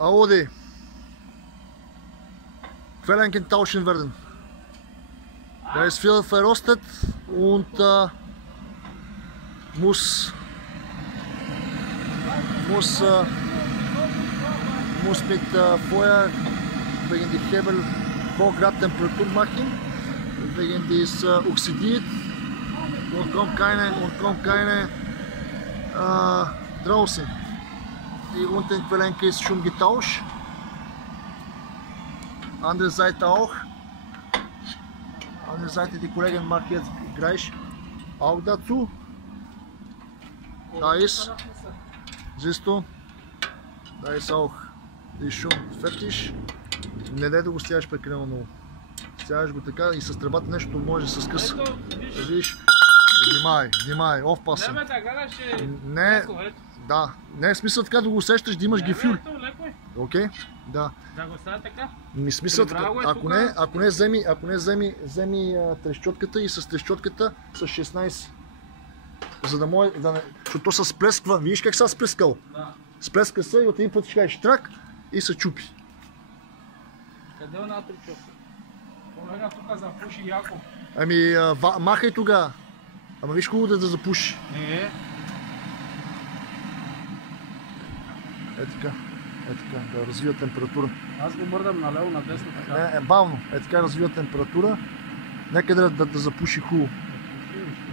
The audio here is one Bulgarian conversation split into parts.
Audi. Quellenkentauschen werden. Der ist viel verrostet und muss mit Feuer wegen die Hebel Hochgrad Temperatur machen, wegen des oxidiert und kommt keine draußen. Die unten Quellenke ist schon getauscht, andere Seite auch. Andere Seite, die Kollegin macht jetzt gleich auch dazu. Da ist, siehst du, da ist auch, die ist schon fertig. Не дай да го стягаш прекалено много. Стягаш го така и с тръбата нещо може с къс. Виж, внимай, опасен. Не, да, не е смисъл така да го усещаш, да имаш гефюр. Окей? Да. Да го става така? Ми смисъл така, ако не вземи трещотката и с трещотката с 16. За да може да не... Защото то се сплесква, видиш как се сплескал? Да. Сплеска се и от един път ще кажеш трак и се чупи. Къде е една трещотка? Колега тук запуши яко. Ами, махай тогава. Ама виж хубаво да запуши. Е така, да развива температура. Аз го мърдам налево, надесно така. Не, бавно, е така развива температура. Нека да запуши хубаво.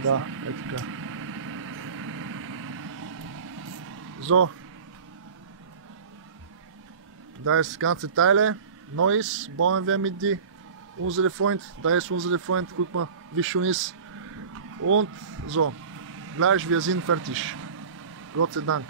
Да, е така. So, da ist das ganze Teile, Neues bauen wir mit die, unsere Freund, da ist unsere Freund, guck mal wie schon ist. Und so, gleich wir sind fertig. Gott sei Dank.